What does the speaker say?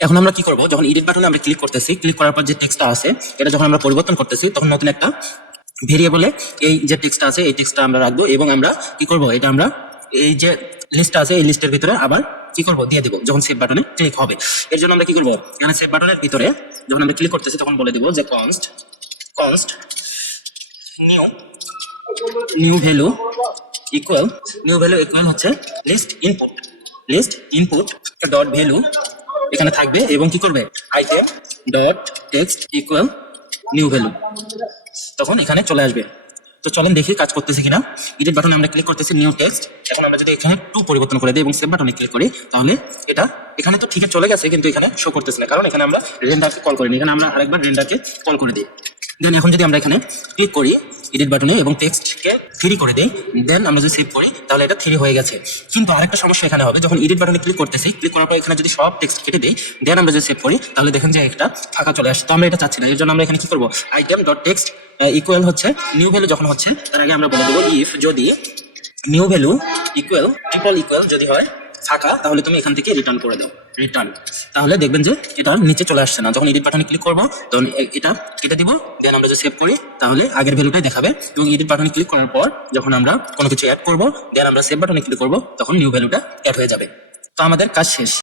এখন আমরা কি করব, যখন এডিট বাটনে আমরা ক্লিক করতেছি, ক্লিক করার পর যে টেক্সটটা আছে এটা যখন আমরা পরিবর্তন করতেছি, তখন নতুন একটা ভেরিয়েবলে এই যে টেক্সটটা আছে এই টেক্সটটা আমরা রাখবো এবং আমরা কি করব, এটা আমরা এই যে লিস্টটা আছে এই লিস্টের ভিতরে আবার কি করব দিয়ে দিব যখন সেভ বাটনে ক্লিক হবে। এর জন্য আমরা কি করব, এখানে সেভ বাটনের ভিতরে যখন আমরা ক্লিক করতেছি তখন বলে দিব যে const new new value equal হচ্ছে লিস্ট ইনপুট ডট ভ্যালু এখানে থাকবে এবং কি করবে item dot text equal new value, তখন এখানে চলে আসবে। তো চলেন দেখি কাজ করতেছে কিনা। এডিট বাটনে আমরা ক্লিক করতেছি নিউ টেক্সট, এখন আমরা যদি এখানে টু পরিবর্তন করে দিই এবং সেভ বাটনে ক্লিক করি তাহলে এটা এখানে তো ঠিক চলে গেছে, কিন্তু এখানে শো করতেছে না, কারণ এখানে আমরা রেন্ডারকে কল করিনি। এখানে আমরা আরেকবার রেন্ডারকে কল করে দিই। দেন এখন যদি আমরা এখানে ক্লিক করি এডিট বাটনে এবং টেক্সটকে 3 করে দিই, দেন আমরা যদি সেভ করি তাহলে এটা 3 হয়ে গেছে। কিন্তু আরেকটা সমস্যা এখানে হবে, যখন এডিট বাটনে ক্লিক করতেছি, ক্লিক করার পর এখানে যদি সব টেক্সট কেটে দিই, দেন আমরা যদি সেভ করি তাহলে দেখেন যে একটা ফাঁকা চলে আসছে। তো আমরা এটা চাচ্ছি না, এর জন্য আমরা এখানে কি করবো, আইটেম ডট টেক্সট ইকুয়াল হচ্ছে নিউ ভ্যালু যখন হচ্ছে তার আগে আমরা বলে দেবো ইফ যদি new value equal triple equal যদি হয় ফাঁকা, তাহলে তুমি এখান থেকে রিটার্ন করে দাও রিটার্ন, তাহলে দেখবেন যে এটা নিচে চলে আসছে না। যখন এডিট বাটনে ক্লিক করবো তখন এটা কেটে দিব, দেন আমরা যদি সেভ করি তাহলে আগের ভ্যালুটাই দেখাবে। এবং এডিট বাটনে ক্লিক করার পর যখন আমরা কোনো কিছু অ্যাড করবো, দেন আমরা সেভ বাটনে ক্লিক করবো, তখন নিউ ভ্যালুটা অ্যাড হয়ে যাবে। তো আমাদের কাজ শেষ।